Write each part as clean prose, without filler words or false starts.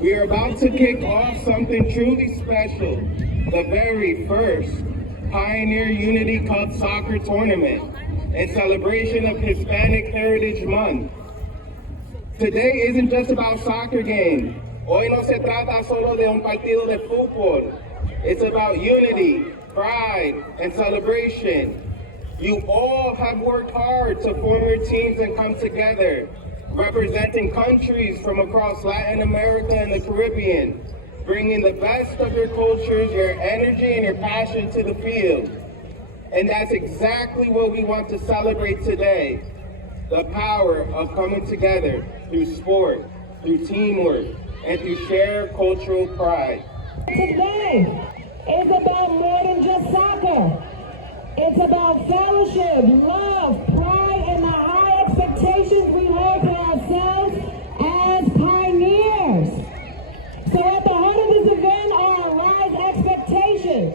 We are about to kick off something truly special, the very first Pioneer Unity Cup soccer tournament in celebration of Hispanic Heritage Month. Today isn't just about soccer game. Hoy no se trata solo de un partido de fútbol. It's about unity, pride, and celebration. You all have worked hard to form your teams and come together, representing countries from across Latin America and the Caribbean, bringing the best of your cultures, your energy, and your passion to the field. And that's exactly what we want to celebrate today, the power of coming together through sport, through teamwork, and through shared cultural pride. Today is about more than just soccer. It's about fellowship, love, pride, and the high expectations we hold for ourselves as pioneers. So at the heart of this event are R.I.S.E expectations.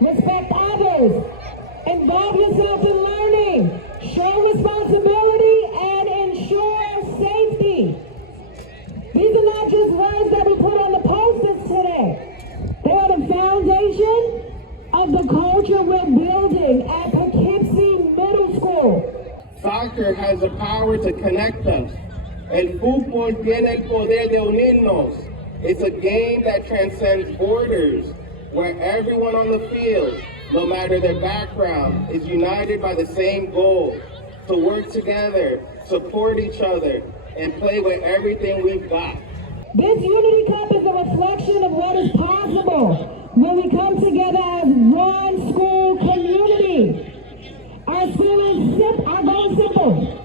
Respect others. Involve yourself in learning. Show responsibility and ensure safety. These are not just words that we put on the posters today. They are the foundation of the culture we're building at Poughkeepsie Middle School. Soccer has the power to connect us. El fútbol tiene el poder de unirnos. It's a game that transcends borders, where everyone on the field, no matter their background, is united by the same goal, to work together, support each other, and play with everything we've got. This Unity Cup is a reflection of what is possible when we come together as one school community. Our goal is simple,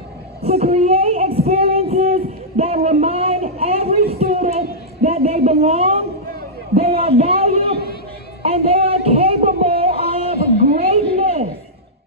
to create experiences that remind every student that they belong, they are valued, and they are capable